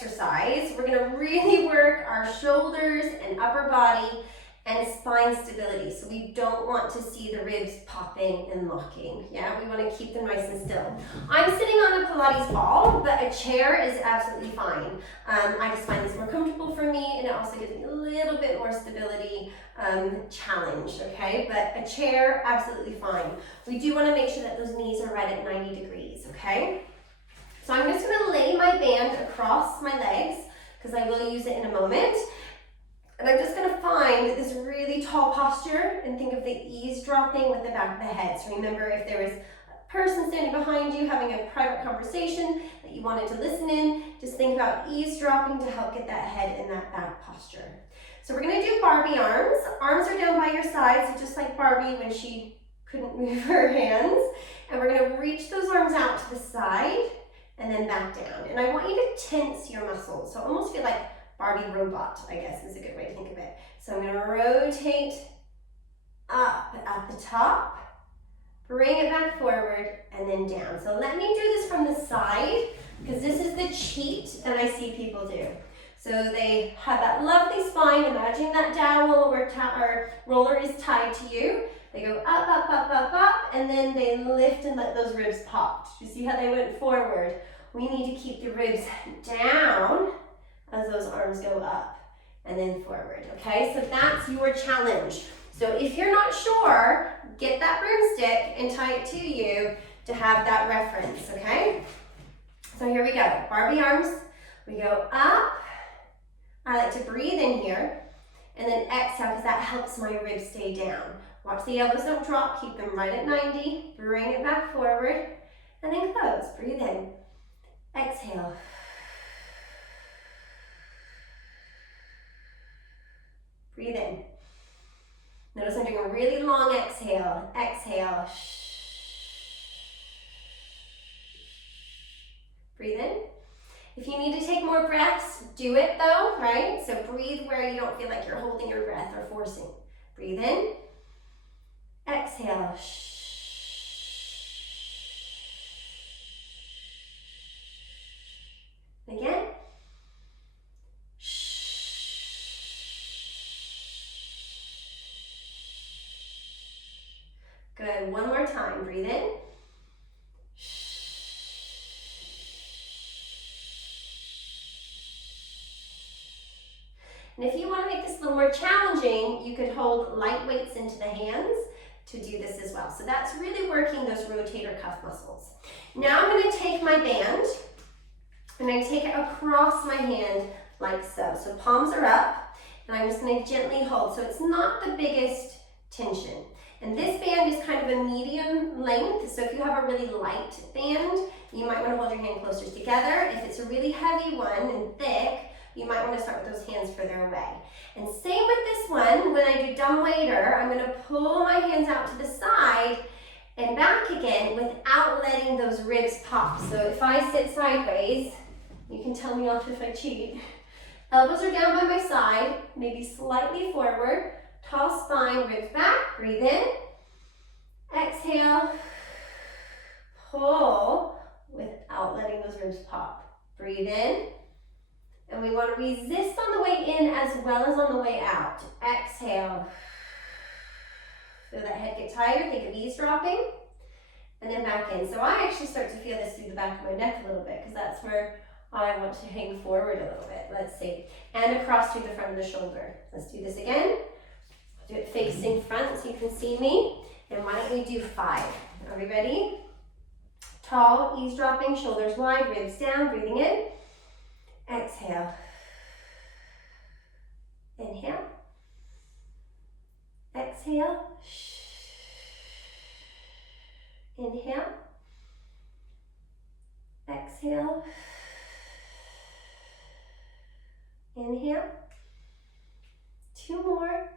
exercise. We're gonna really work our shoulders and upper body and spine stability. So we don't want to see the ribs popping and locking. Yeah, we want to keep them nice and still. I'm sitting on a Pilates ball, but a chair is absolutely fine. I just find this more comfortable for me, and it also gives me a little bit more stability challenge, okay? But a chair, absolutely fine. We do want to make sure that those knees are right at 90 degrees, okay? So I'm just going to lay my band across my legs, because I will use it in a moment. And I'm just gonna find this really tall posture and think of the eavesdropping with the back of the head. So remember, if there was a person standing behind you having a private conversation that you wanted to listen in, just think about eavesdropping to help get that head in that back posture. So we're gonna do Barbie arms. Arms are down by your side, so just like Barbie when she couldn't move her hands. And we're gonna reach those arms out to the side and then back down. And I want you to tense your muscles. So almost feel like Barbie robot, I guess, is a good way to think of it. So I'm gonna rotate up at the top, bring it back forward, and then down. So let me do this from the side, because this is the cheat that I see people do. So they have that lovely spine. Imagine that dowel or roller is tied to you. They go up, up, up, up, up, and then they lift and let those ribs pop. You see how they went forward? We need to keep the ribs down as those arms go up and then forward, okay? So that's your challenge. So if you're not sure, get that broomstick and tie it to you to have that reference, okay? So here we go, Barbie arms. We go up. I like to breathe in here and then exhale, because that helps my ribs stay down. Watch the elbows don't drop, keep them right at 90. Bring it back forward and then close. Breathe in, exhale. Breathe in. Notice I'm doing a really long exhale. Exhale. Breathe in. If you need to take more breaths, do it though, right? So breathe where you don't feel like you're holding your breath or forcing. Breathe in. Exhale. Again. Good, one more time, breathe in. And if you want to make this a little more challenging, you could hold light weights into the hands to do this as well. So that's really working those rotator cuff muscles. Now I'm going to take my band and I take it across my hand like so. So palms are up, and I'm just going to gently hold. So it's not the biggest tension. And this band is kind of a medium length, so if you have a really light band, you might want to hold your hand closer together. If it's a really heavy one and thick, you might want to start with those hands further away. And same with this one, when I do dumb waiter, I'm going to pull my hands out to the side and back again without letting those ribs pop. So if I sit sideways, you can tell me off if I cheat. Elbows are down by my side, maybe slightly forward. Tall spine, ribs back, breathe in, exhale, pull without letting those ribs pop. Breathe in, and we want to resist on the way in as well as on the way out. Exhale, feel that head get tighter, think of eavesdropping, and then back in. So I actually start to feel this through the back of my neck a little bit, because that's where I want to hang forward a little bit. Let's see, and across through the front of the shoulder. Let's do this again. Do it facing front so you can see me. And why don't we do 5? Are we ready? Tall, eavesdropping, shoulders wide, ribs down, breathing in. Exhale. Inhale. Exhale. Inhale. Exhale. Inhale. 2 more.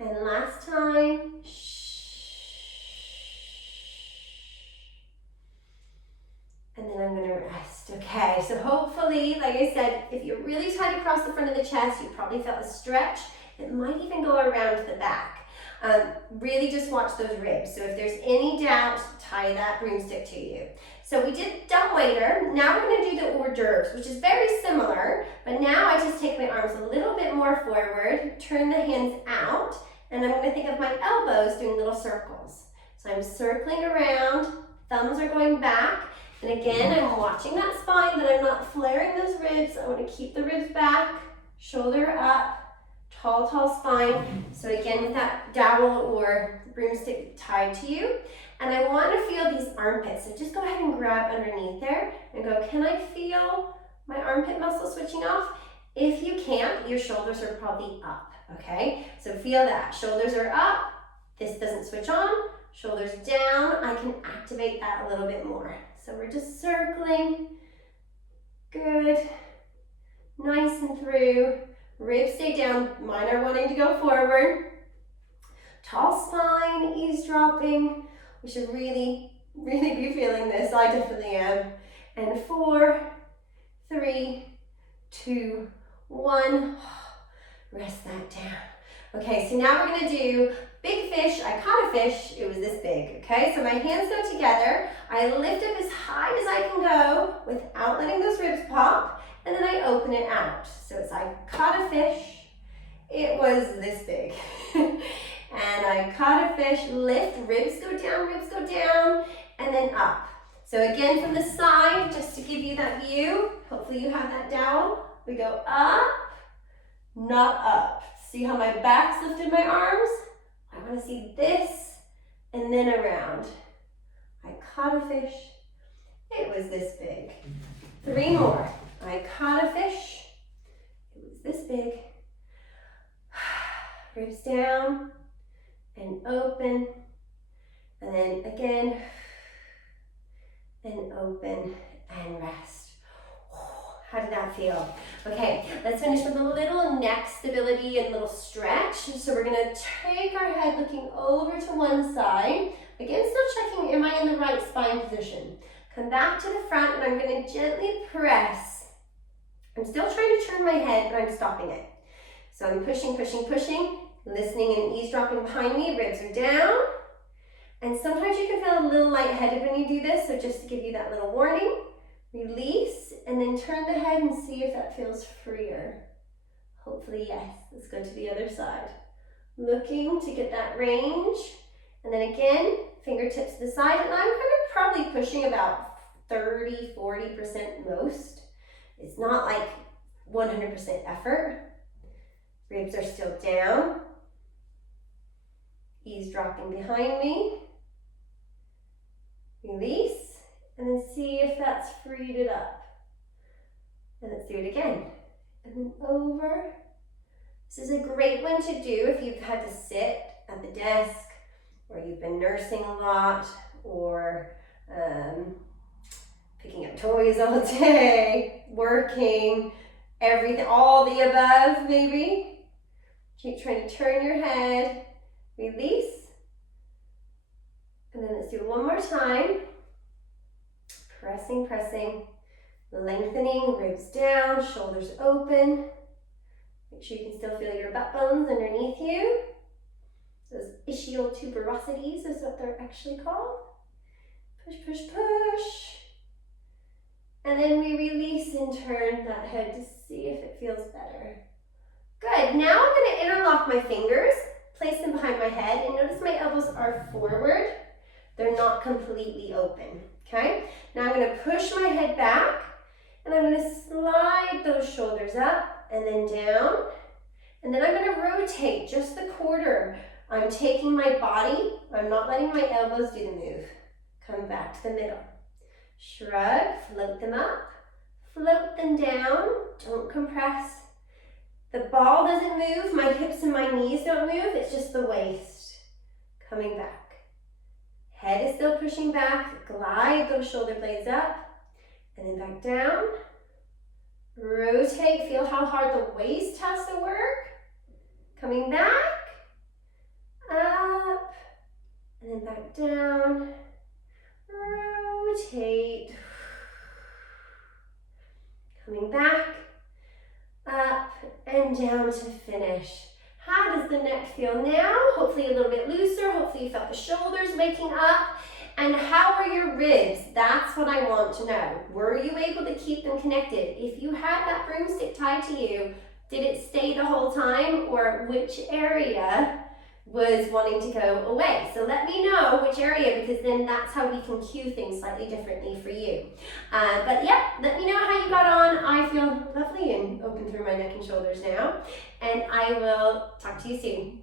And last time. And then I'm going to rest. Okay, so hopefully, like I said, if you're really tight across the front of the chest, you probably felt a stretch. It might even go around the back. Really just watch those ribs. So if there's any doubt, tie that broomstick to you. So we did dumbwaiter. Now we're going to do the hors d'oeuvres, which is very similar, but now I just take my arms a little bit more forward, turn the hands out, and I'm going to think of my elbows doing little circles. So I'm circling around, thumbs are going back, and again, I'm watching that spine, that I'm not flaring those ribs. I want to keep the ribs back, shoulder up, tall, tall spine. So again, with that dowel or broomstick tied to you. And I want to feel these armpits. So just go ahead and grab underneath there and go, can I feel my armpit muscle switching off? If you can't, your shoulders are probably up, okay? So feel that. Shoulders are up. This doesn't switch on. Shoulders down. I can activate that a little bit more. So we're just circling. Good. Nice and through. Ribs stay down. Mine are wanting to go forward. Tall spine, eavesdropping. We should really, really be feeling this. I definitely am. And 4, 3, 2, 1. Rest that down. Okay, so now we're gonna do big fish. I caught a fish. It was this big, okay? So my hands go together. I lift up as high as I can go without letting those ribs pop, and then I open it out. So it's I caught a fish. It was this big. And I caught a fish, lift, ribs go down, and then up. So again, from the side, just to give you that view, hopefully you have that down. We go up, not up. See how my back's lifted my arms? I want to see this, and then around. I caught a fish. It was this big. 3 more. I caught a fish. It was this big. Ribs down and open. And then again, and open and rest. How did that feel? Okay, let's finish with a little neck stability and a little stretch. So we're gonna take our head looking over to one side. Again, still checking, am I in the right spine position? Come back to the front and I'm gonna gently press. I'm still trying to turn my head, but I'm stopping it. So I'm pushing, pushing, pushing, listening and eavesdropping behind me, ribs are down. And sometimes you can feel a little lightheaded when you do this, so just to give you that little warning, release, and then turn the head and see if that feels freer. Hopefully, yes. Let's go to the other side. Looking to get that range. And then again, fingertips to the side, and I'm kind of probably pushing about 30, 40% most. It's not like 100% effort. Ribs are still down. Eavesdropping behind me. Release, and then see if that's freed it up. And let's do it again. And then over. This is a great one to do if you've had to sit at the desk, or you've been nursing a lot, or picking up toys all day, working, everything, all the above maybe. Keep trying to turn your head, release, and then let's do it one more time. Pressing, pressing, lengthening, ribs down, shoulders open. Make sure you can still feel your butt bones underneath you. Those ischial tuberosities is what they're actually called. Push, push, push. And then we release and turn that head to see if it feels better. Good, now I'm gonna interlock my fingers, place them behind my head, and notice my elbows are forward. They're not completely open, okay? Now I'm gonna push my head back, and I'm gonna slide those shoulders up and then down. And then I'm gonna rotate just the quarter. I'm taking my body, I'm not letting my elbows do the move. Come back to the middle. Shrug, float them up, float them down, don't compress. The ball doesn't move, my hips and my knees don't move, it's just the waist. Coming back. Head is still pushing back, glide those shoulder blades up, and then back down. Rotate, feel how hard the waist has to work. Coming back, up, and then back down. Rotate. Coming back, up and down to finish. How does the neck feel now? Hopefully a little bit looser. Hopefully you felt the shoulders waking up. And how are your ribs? That's what I want to know. Were you able to keep them connected? If you had that broomstick tied to you, did it stay the whole time, or which area was wanting to go away? So let me know which area, because then that's how we can cue things slightly differently for you. But yeah, let me know how you got on. I feel lovely and open through my neck and shoulders now, and I will talk to you soon.